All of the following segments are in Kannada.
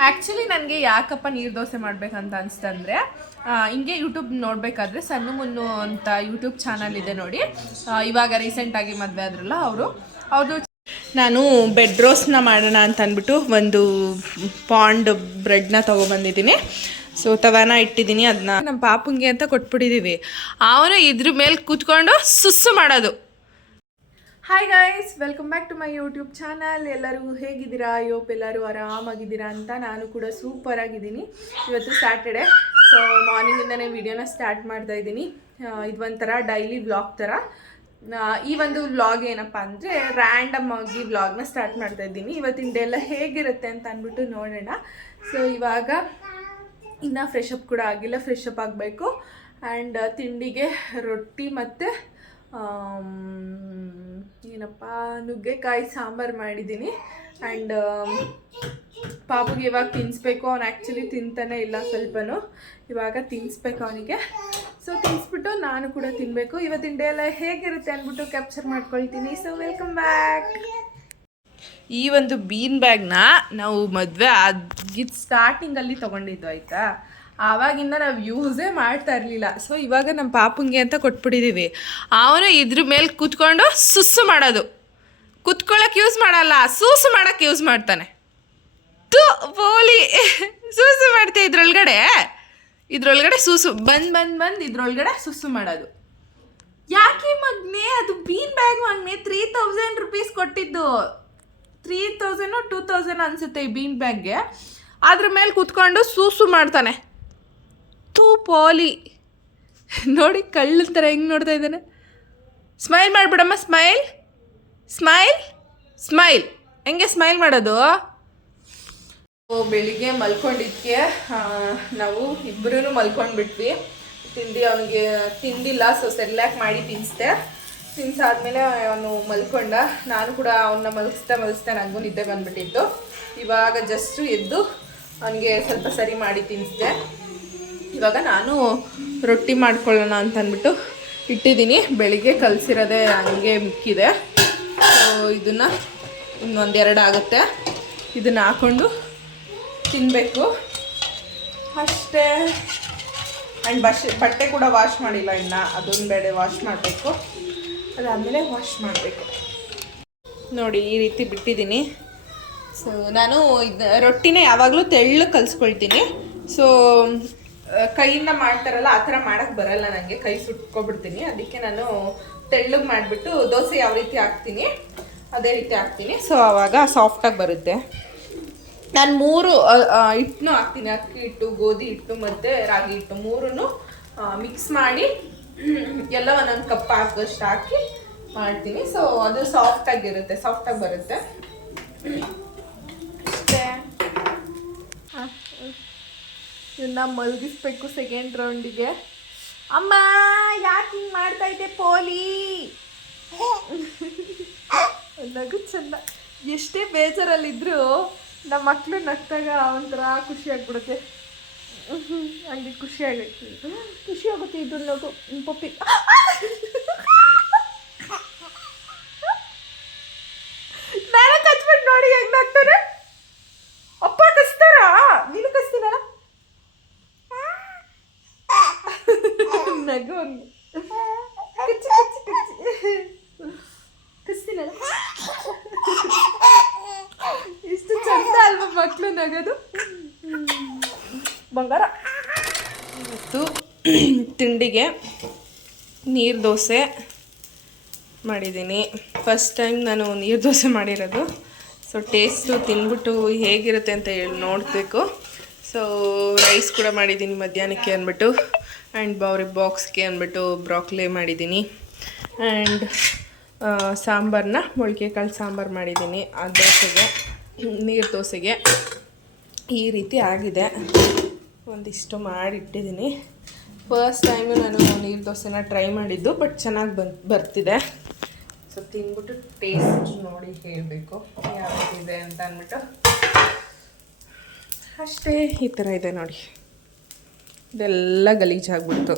ಆ್ಯಕ್ಚುಲಿ ನನಗೆ ಯಾಕಪ್ಪ ನೀರು ದೋಸೆ ಮಾಡಬೇಕಂತ ಅನಿಸ್ತಂದರೆ ಹಿಂಗೆ ಯೂಟ್ಯೂಬ್ ನೋಡಬೇಕಾದ್ರೆ ಸಣ್ಣ ಮುನ್ನು ಅಂತ ಯೂಟ್ಯೂಬ್ ಚಾನಲ್ ಇದೆ ನೋಡಿ. ಇವಾಗ ರೀಸೆಂಟಾಗಿ ಮದುವೆ ಆದ್ರಲ್ಲ ಅವರು ನಾನು ಬೆಡ್ ರೋಸ್ಟ್ನ ಮಾಡೋಣ ಅಂತ ಅಂದ್ಬಿಟ್ಟು ಒಂದು ಪಾಂಡ್ ಬ್ರೆಡ್ನ ತೊಗೊಬಂದಿದ್ದೀನಿ. ಸೊ ತವಾನ ಇಟ್ಟಿದ್ದೀನಿ, ಅದನ್ನ ನಮ್ಮ ಪಾಪುಂಗೆ ಅಂತ ಕೊಟ್ಬಿಟ್ಟಿದ್ದೀವಿ. ಅವನು ಇದ್ರ ಮೇಲೆ ಕೂತ್ಕೊಂಡು ಸುಸ್ಸು ಮಾಡೋದು. Hi guys, welcome back to my YouTube channel. ಎಲ್ಲರೂ ಹೇಗಿದ್ದೀರಾ? ಯೋಪ್ ಎಲ್ಲರೂ ಆರಾಮಾಗಿದ್ದೀರಾ ಅಂತ. ನಾನು ಕೂಡ ಸೂಪರ್ ಆಗಿದ್ದೀನಿ. ಇವತ್ತು ಸ್ಯಾಟರ್ಡೆ, ಸೊ ಮಾರ್ನಿಂಗಿಂದನೇ ವಿಡಿಯೋನ ಸ್ಟಾರ್ಟ್ ಮಾಡ್ತಾ ಇದ್ದೀನಿ. ಇದು ಒಂಥರ ಡೈಲಿ ವ್ಲಾಗ್ ಥರ. ಈ ಒಂದು ವ್ಲಾಗ್ ಏನಪ್ಪ ಅಂದರೆ ರ್ಯಾಂಡಮ್ ಆಗಿ ವ್ಲಾಗ್ನ ಸ್ಟಾರ್ಟ್ ಮಾಡ್ತಾ ಇದ್ದೀನಿ. ಇವತ್ತಿನ ಡೇ ಎಲ್ಲ ಹೇಗಿರುತ್ತೆ ಅಂತ ಅಂದ್ಬಿಟ್ಟು ನೋಡೋಣ. ಸೊ ಇವಾಗ ಇನ್ನೂ ಫ್ರೆಶ್ ಅಪ್ ಕೂಡ ಆಗಿಲ್ಲ, ಫ್ರೆಶ್ ಅಪ್ ಆಗಬೇಕು. ಆ್ಯಂಡ್ ತಿಂಡಿಗೆ ರೊಟ್ಟಿ ಮತ್ತು ಏನಪ್ಪ ನುಗ್ಗೆಕಾಯಿ ಸಾಂಬಾರು ಮಾಡಿದ್ದೀನಿ. ಆ್ಯಂಡ್ ಪಾಪುಗೆ ಇವಾಗ ತಿನ್ನಿಸ್ಬೇಕು. ಅವ್ನು ಆ್ಯಕ್ಚುಲಿ ತಿಂತಾನೆ ಇಲ್ಲ ಸ್ವಲ್ಪನೂ. ಇವಾಗ ತಿನ್ನಿಸ್ಬೇಕು ಅವನಿಗೆ. ಸೊ ತಿನ್ನಿಸ್ಬಿಟ್ಟು ನಾನು ಕೂಡ ತಿನ್ನಬೇಕು. ಇವತ್ತಿನ ಡೇ ಎಲ್ಲ ಹೇಗಿರುತ್ತೆ ಅಂದ್ಬಿಟ್ಟು ಕ್ಯಾಪ್ಚರ್ ಮಾಡ್ಕೊಳ್ತೀನಿ. So welcome back. ಈ ಒಂದು ಬೀನ್ ಬ್ಯಾಗ್ನ ನಾವು ಮದುವೆ ಆಗಿದ್ದು ಸ್ಟಾರ್ಟಿಂಗಲ್ಲಿ ತೊಗೊಂಡಿದ್ದು ಆಯಿತಾ. ಆವಾಗಿಂದ ನಾವು ಯೂಸೇ ಮಾಡ್ತಾ ಇರಲಿಲ್ಲ. ಸೊ ಇವಾಗ ನಮ್ಮ ಪಾಪುಂಗೆ ಅಂತ ಕೊಟ್ಬಿಟ್ಟಿದ್ದೀವಿ. ಅವನು ಇದ್ರ ಮೇಲೆ ಕೂತ್ಕೊಂಡು ಸುಸ್ಸು ಮಾಡೋದು. ಕುತ್ಕೊಳ್ಳೋಕೆ ಯೂಸ್ ಮಾಡಲ್ಲ, ಸೂಸು ಮಾಡೋಕ್ಕೆ ಯೂಸ್ ಮಾಡ್ತಾನೆ. ತು ಪೋಲಿ ಸೂಸು ಮಾಡ್ತೀಯ ಇದ್ರೊಳಗಡೆ ಸೂಸು ಬಂದು ಇದ್ರೊಳಗಡೆ ಸುಸ್ಸು ಮಾಡೋದು. ಯಾಕೆ ಮಗ್ನೆ? ಅದು ಬೀನ್ ಬ್ಯಾಗ್ ಮಗ್ನೆ 3000 ರೂಪೀಸ್ ಕೊಟ್ಟಿದ್ದು. 3000 2000 ಅನಿಸುತ್ತೆ ಈ ಬೀನ್ ಬ್ಯಾಗ್ಗೆ. ಅದ್ರ ಮೇಲೆ ಕೂತ್ಕೊಂಡು ಸೂಸು ಮಾಡ್ತಾನೆ. ತೂ ಪೋಲಿ ನೋಡಿ, ಕಳ್ಳ ಥರ ಹೆಂಗೆ ನೋಡ್ತಾ ಇದ್ದಾನೆ. ಸ್ಮೈಲ್ ಮಾಡಿಬಿಡಮ್ಮ, ಸ್ಮೈಲ್ ಹೆಂಗೆ ಸ್ಮೈಲ್ ಮಾಡೋದು? ಬೆಳಿಗ್ಗೆ ಮಲ್ಕೊಂಡಿದ್ದಕ್ಕೆ ನಾವು ಇಬ್ಬರೂ ಮಲ್ಕೊಂಡ್ಬಿಟ್ವಿ. ಅವನಿಗೆ ತಿಂದಿಲ್ಲ. ಸೊ ಸೆರ್ಲ್ಯಾಕ್ ಮಾಡಿ ತಿನ್ಸಾದ್ಮೇಲೆ ಅವನು ಮಲ್ಕೊಂಡ. ನಾನು ಕೂಡ ಅವನ್ನ ಮಲಗಿಸ್ತಾ ನನಗೂ ನಿದ್ದೆ ಬಂದುಬಿಟ್ಟಿತ್ತು. ಇವಾಗ ಜಸ್ಟು ಎದ್ದು ಅವನಿಗೆ ಸ್ವಲ್ಪ ಸರಿ ಮಾಡಿ ತಿನ್ನಿಸ್ದೆ. ಇವಾಗ ನಾನು ರೊಟ್ಟಿ ಮಾಡ್ಕೊಳ್ಳೋಣ ಅಂತ ಅಂದ್ಬಿಟ್ಟು ಇಟ್ಟಿದ್ದೀನಿ. ಬೆಳಿಗ್ಗೆ ಕಲಸಿರೋದೆ ಹಂಗೆ ಮಿಕ್ಕಿದೆ. ಸೊ ಇದನ್ನು ಇನ್ನೊಂದೆರಡು ಆಗುತ್ತೆ. ಇದನ್ನು ಹಾಕ್ಕೊಂಡು ತಿನ್ನಬೇಕು ಅಷ್ಟೇ. ಆ್ಯಂಡ್ ಬಟ್ಟೆ ಕೂಡ ವಾಶ್ ಮಾಡಿಲ್ಲ ಇನ್ನು. ಅದೊಂದು ಬೇಡ ವಾಶ್ ಮಾಡಬೇಕು. ಅದಾದಮೇಲೆ ವಾಶ್ ಮಾಡಬೇಕು. ನೋಡಿ ಈ ರೀತಿ ಬಿಟ್ಟಿದ್ದೀನಿ. ಸೊ ನಾನು ರೊಟ್ಟಿನ ಯಾವಾಗಲೂ ತೆಳ್ಳಗೆ ಕಲಿಸ್ಕೊಳ್ತೀನಿ. ಸೊ ಕೈಯಿಂದ ಮಾಡ್ತಾರಲ್ಲ ಆ ಥರ ಮಾಡೋಕ್ಕೆ ಬರಲ್ಲ ನನಗೆ, ಕೈ ಸುಟ್ಕೊಬಿಡ್ತೀನಿ. ಅದಕ್ಕೆ ನಾನು ತೆಳ್ಳಗೆ ಮಾಡಿಬಿಟ್ಟು ದೋಸೆ ಯಾವ ರೀತಿ ಹಾಕ್ತೀನಿ ಅದೇ ರೀತಿ ಹಾಕ್ತೀನಿ. ಸೊ ಆವಾಗ ಸಾಫ್ಟಾಗಿ ಬರುತ್ತೆ. ನಾನು 3 ಹಿಟ್ಟನ್ನು ಹಾಕ್ತೀನಿ. ಅಕ್ಕಿ ಹಿಟ್ಟು, ಗೋಧಿ ಹಿಟ್ಟು ಮತ್ತು ರಾಗಿ ಹಿಟ್ಟು 3 ಮಿಕ್ಸ್ ಮಾಡಿ ಎಲ್ಲ ಒಂದೊಂದು ಕಪ್ ಹಾಕೋಷ್ಟು ಹಾಕಿ ಮಾಡ್ತೀನಿ. ಸೊ ಅದು ಸಾಫ್ಟಾಗಿ ಬರುತ್ತೆ ಅಷ್ಟೇ. ಇವನ್ನ ಮಲಗಿಸ್ಬೇಕು ಸೆಕೆಂಡ್ ರೌಂಡಿಗೆ. ಅಮ್ಮ ಯಾಕೆ ಹಿಂಗೆ ಮಾಡ್ತಾ ಇದ್ದೆ ಪೋಲಿ? ನಗು ಚೆಂದ. ಎಷ್ಟೇ ಬೇಜಾರಲ್ಲಿದ್ದರೂ ನಮ್ಮ ಮಕ್ಕಳು ನಗ್ತಾಗ ಒಂಥರ ಖುಷಿ ಆಗ್ಬಿಡುತ್ತೆ. ಹಂಗೆ ಖುಷಿ ಆಗುತ್ತೆ ಇದು ನಗು. ಪಪ್ಪಿ ನಾನು ಕಚ್ಬಿಟ್ಟು ನೋಡಿ ಹೆಂಗೆ ನಗ್ತಾರೆ. ಅಪ್ಪ ಕಚ್ತಾರ? ನೀನು ಕಚ್ತೀನಲ್ಲ? ನಗು ಹಂಗೆ ಕಚ್ತೀನಲ್ಲ. ಇಷ್ಟು ಚಂದ ಅಲ್ವಾ ಮಕ್ಕಳು ನಗೋದು? ಬಂಗಾರ. ಇವತ್ತು ತಿಂಡಿಗೆ ನೀರು ದೋಸೆ ಮಾಡಿದ್ದೀನಿ. ಫಸ್ಟ್ ಟೈಮ್ ನಾನು ನೀರು ದೋಸೆ ಮಾಡಿರೋದು. ಸೊ ಟೇಸ್ಟು ತಿಂದ್ಬಿಟ್ಟು ಹೇಗಿರುತ್ತೆ ಅಂತ ಹೇಳಿ ನೋಡಬೇಕು. ಸೊ ರೈಸ್ ಕೂಡ ಮಾಡಿದ್ದೀನಿ ಮಧ್ಯಾಹ್ನಕ್ಕೆ ಅಂದ್ಬಿಟ್ಟು. ಆ್ಯಂಡ್ ಅವ್ರಿಗೆ ಬಾಕ್ಸ್ಗೆ ಅಂದ್ಬಿಟ್ಟು ಬ್ರಾಕ್ಲಿ ಮಾಡಿದ್ದೀನಿ. ಆ್ಯಂಡ್ ಸಾಂಬಾರನ್ನ ಮೊಳಕೆ ಕಾಳು ಸಾಂಬಾರು ಮಾಡಿದ್ದೀನಿ. ಆ ದೋಸೆಗೆ, ನೀರು ದೋಸೆಗೆ ಈ ರೀತಿ ಆಗಿದೆ. ಒಂದಿಷ್ಟು ಮಾಡಿಟ್ಟಿದ್ದೀನಿ. ಫಸ್ಟ್ ಟೈಮು ನಾನು ನೀರು ದೋಸೆನ ಟ್ರೈ ಮಾಡಿದ್ದು, ಬಟ್ ಚೆನ್ನಾಗಿ ಬರ್ತಿದೆ. ಸೊ ತಿಂದ್ಬಿಟ್ಟು ಟೇಸ್ಟ್ ನೋಡಿ ಹೇಳಬೇಕು ಯಾವಿದೆ ಅಂತ ಅಂದ್ಬಿಟ್ಟು. ಅಷ್ಟೇ, ಈ ಥರ ಇದೆ ನೋಡಿ. ಇದೆಲ್ಲ ಗಲೀಜಾಗ್ಬಿಡ್ತು.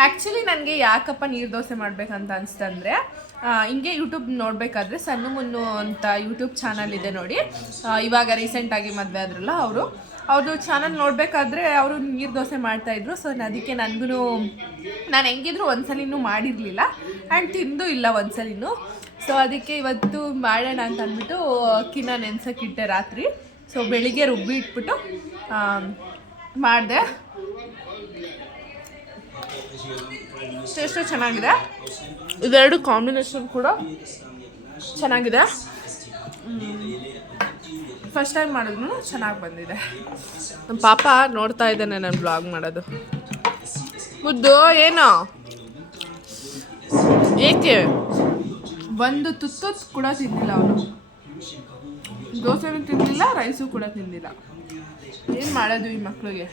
ಆ್ಯಕ್ಚುಲಿ ನನಗೆ ಯಾಕಪ್ಪ ನೀರು ದೋಸೆ ಮಾಡಬೇಕಂತ ಅನಿಸ್ತಂದರೆ ಹಿಂಗೆ ಯೂಟ್ಯೂಬ್ ನೋಡಬೇಕಾದ್ರೆ ಸಣ್ಣ ಮುನ್ನು ಅಂತ ಯೂಟ್ಯೂಬ್ ಚಾನಲ್ ಇದೆ ನೋಡಿ. ಇವಾಗ ರೀಸೆಂಟಾಗಿ ಮದುವೆ ಆದ್ರಲ್ಲ ಅವ್ರದ್ದು ಚಾನಲ್ ನೋಡಬೇಕಾದ್ರೆ ಅವರು ನೀರು ದೋಸೆ ಮಾಡ್ತಾಯಿದ್ರು. ಸೊ ಅದಕ್ಕೆ ನನಗೂ ನಾನು ಹೆಂಗಿದ್ರು ಒಂದ್ಸಲಿನೂ ಮಾಡಿರಲಿಲ್ಲ ಆ್ಯಂಡ್ ತಿಂದು ಇಲ್ಲ ಒಂದ್ಸಲಿನೂ. ಸೊ ಅದಕ್ಕೆ ಇವತ್ತು ಮಾಡೋಣ ಅಂತ ಅಂದ್ಬಿಟ್ಟು ಅಕ್ಕಿನ ನೆನ್ಸೋಕ್ಕಿಟ್ಟೆ ರಾತ್ರಿ. ಸೊ ಬೆಳಿಗ್ಗೆ ರುಬ್ಬಿ ಇಟ್ಬಿಟ್ಟು ಮಾಡಿದೆ. ಟೇಸ್ಟು ಚೆನ್ನಾಗಿದೆ. ಇವೆರಡು ಕಾಂಬಿನೇಷನ್ ಕೂಡ ಚೆನ್ನಾಗಿದೆ. ಫಸ್ಟ್ ಟೈಮ್ ಮಾಡಿದ್ನು ಚೆನ್ನಾಗಿ ಬಂದಿದೆ. ನಮ್ಮ ಪಾಪ ನೋಡ್ತಾ ಇದ್ದಾನೆ ನಾನು ಬ್ಲಾಗ್ ಮಾಡೋದು. ಮುದ್ದು ಏನೋ ಏಕೆ ಒಂದು ತುತ್ತು ಕೂಡ ತಿಂದಿಲ್ಲ ಅವನು. ದೋಸೆನೂ ತಿಂದಿಲ್ಲ, ರೈಸು ಕೂಡ ತಿಂದಿಲ್ಲ. ಏನು ಮಾಡೋದು ಈ ಮಕ್ಕಳಿಗೆ?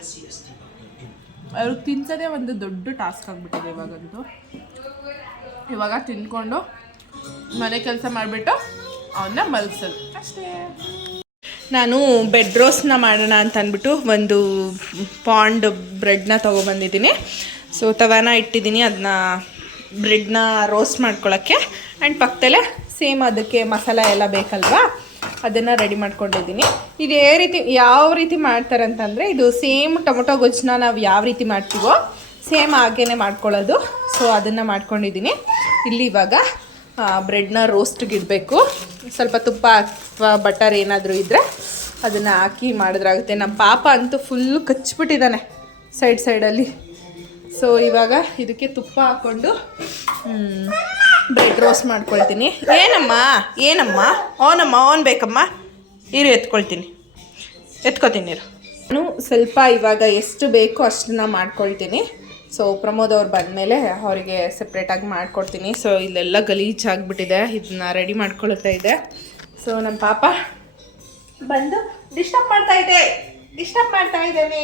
ಅವ್ರಿಗೆ ತಿನ್ಸೋದೇ ಒಂದು ದೊಡ್ಡ ಟಾಸ್ಕ್ ಆಗಿಬಿಟ್ಟಿದೆ ಇವಾಗಂತೂ. ಇವಾಗ ತಿಂದ್ಕೊಂಡು ಮನೆ ಕೆಲಸ ಮಾಡಿಬಿಟ್ಟು ಅವನ್ನ ಮಲಗಿಸೋದು ಅಷ್ಟೇ. ನಾನು ಬೆಡ್ ರೋಸ್ಟ್ನ ಮಾಡೋಣ ಅಂತ ಅಂದ್ಬಿಟ್ಟು ಒಂದು ಪಾಂಡ್ ಬ್ರೆಡ್ನ ತೊಗೊಬಂದಿದ್ದೀನಿ. ಸೊ ತವಾನ ಇಟ್ಟಿದ್ದೀನಿ, ಅದನ್ನ ಬ್ರೆಡ್ನ ರೋಸ್ಟ್ ಮಾಡ್ಕೊಳ್ಳೋಕ್ಕೆ. ಆ್ಯಂಡ್ ಪಕ್ಕದಲ್ಲೇ ಸೇಮ್ ಅದಕ್ಕೆ ಮಸಾಲ ಎಲ್ಲ ಬೇಕಲ್ವಾ, ಅದನ್ನು ರೆಡಿ ಮಾಡ್ಕೊಂಡಿದ್ದೀನಿ. ಇದು ಯಾವ ರೀತಿ ಮಾಡ್ತಾರೆ ಅಂತಂದರೆ, ಇದು ಸೇಮ್ ಟೊಮೊಟೊ ಗೊಜ್ಜನ್ನ ನಾವು ಯಾವ ರೀತಿ ಮಾಡ್ತೀವೋ ಸೇಮ್ ಹಾಗೇ ಮಾಡ್ಕೊಳ್ಳೋದು. ಸೊ ಅದನ್ನು ಮಾಡ್ಕೊಂಡಿದ್ದೀನಿ. ಇಲ್ಲಿ ಇವಾಗ ಬ್ರೆಡ್ನ ರೋಸ್ಟ್ಗೆ ಇಡಬೇಕು. ಸ್ವಲ್ಪ ತುಪ್ಪ ಅಥವಾ ಬಟರ್ ಏನಾದರೂ ಇದ್ದರೆ ಅದನ್ನು ಹಾಕಿ ಮಾಡಿದ್ರಾಗುತ್ತೆ. ನಮ್ಮ ಪಾಪ ಅಂತೂ ಫುಲ್ಲು ಕಚ್ಚಿಬಿಟ್ಟಿದ್ದಾನೆ ಸೈಡಲ್ಲಿ. ಸೊ ಇವಾಗ ಇದಕ್ಕೆ ತುಪ್ಪ ಹಾಕ್ಕೊಂಡು ಬ್ರೆಡ್ ರೋಸ್ಟ್ ಮಾಡ್ಕೊಳ್ತೀನಿ. ಏನಮ್ಮ ಓನ್ ಬೇಕಮ್ಮ, ಎತ್ಕೊತೀನಿ ಇರು. ನಾನು ಸ್ವಲ್ಪ ಇವಾಗ ಎಷ್ಟು ಬೇಕೋ ಅಷ್ಟನ್ನ ಮಾಡ್ಕೊಳ್ತೀನಿ. ಸೊ ಪ್ರಮೋದ್ ಅವ್ರು ಬಂದಮೇಲೆ ಅವರಿಗೆ ಸಪ್ರೇಟಾಗಿ ಮಾಡಿಕೊಡ್ತೀನಿ. ಸೊ ಇಲ್ಲೆಲ್ಲ ಗಲೀಜಾಗಿಬಿಟ್ಟಿದೆ, ಇದನ್ನ ರೆಡಿ ಮಾಡ್ಕೊಳ್ತಾ ಇದೆ. ಸೊ ನಮ್ಮ ಪಾಪ ಬಂದು ಡಿಸ್ಟರ್ಬ್ ಮಾಡ್ತಾ ಇದ್ದೇನೆ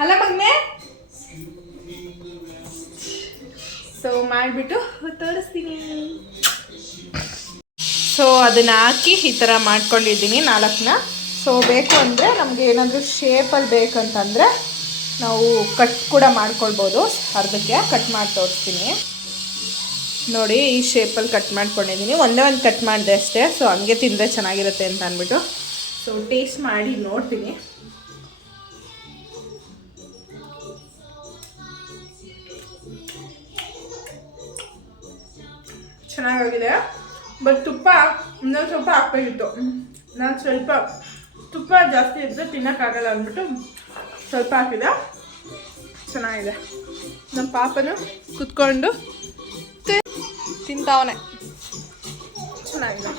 ಅಲ್ಲ ಮಗನೇ. ಸೊ ಮಾಡಿಬಿಟ್ಟು ತೋರಿಸ್ತೀನಿ. ಸೊ ಅದನ್ನು ಹಾಕಿ ಈ ಥರ ಮಾಡ್ಕೊಂಡಿದ್ದೀನಿ 4ನ. ಸೊ ಬೇಕು ಅಂದರೆ ನಮಗೆ ಏನಾದರೂ ಶೇಪಲ್ಲಿ ಬೇಕಂತಂದರೆ ನಾವು ಕಟ್ ಕೂಡ ಮಾಡ್ಕೊಳ್ಬೋದು. ಅರ್ಧಕ್ಕೆ ಕಟ್ ಮಾಡಿ ತೋರಿಸ್ತೀನಿ ನೋಡಿ. ಈ ಶೇಪಲ್ಲಿ ಕಟ್ ಮಾಡ್ಕೊಂಡಿದ್ದೀನಿ. ಒಂದೇ ಒಂದು ಕಟ್ ಮಾಡಿದೆ ಅಷ್ಟೇ. ಸೊ ಹಂಗೆ ತಿಂದರೆ ಚೆನ್ನಾಗಿರುತ್ತೆ ಅಂತ ಅಂದ್ಬಿಟ್ಟು ಸೊ ಟೇಸ್ಟ್ ಮಾಡಿ ನೋಡ್ತೀನಿ. ಚೆನ್ನಾಗಿದೆ. ಬಟ್ ತುಪ್ಪ ಇನ್ನೊಂದು ಸ್ವಲ್ಪ ಹಾಕ್ಬೇಕಿತ್ತು. ನಾನು ಸ್ವಲ್ಪ ತುಪ್ಪ ಜಾಸ್ತಿ ಇದ್ದರೆ ತಿನ್ನೋಕ್ಕಾಗಲ್ಲ ಅಂದ್ಬಿಟ್ಟು ಸ್ವಲ್ಪ ಹಾಕಿದೆ. ಚೆನ್ನಾಗಿದೆ. ನಮ್ಮ ಪಾಪನು ಕುತ್ಕೊಂಡು ತಿಂತಾವನೆ. ಚೆನ್ನಾಗಿದೆ.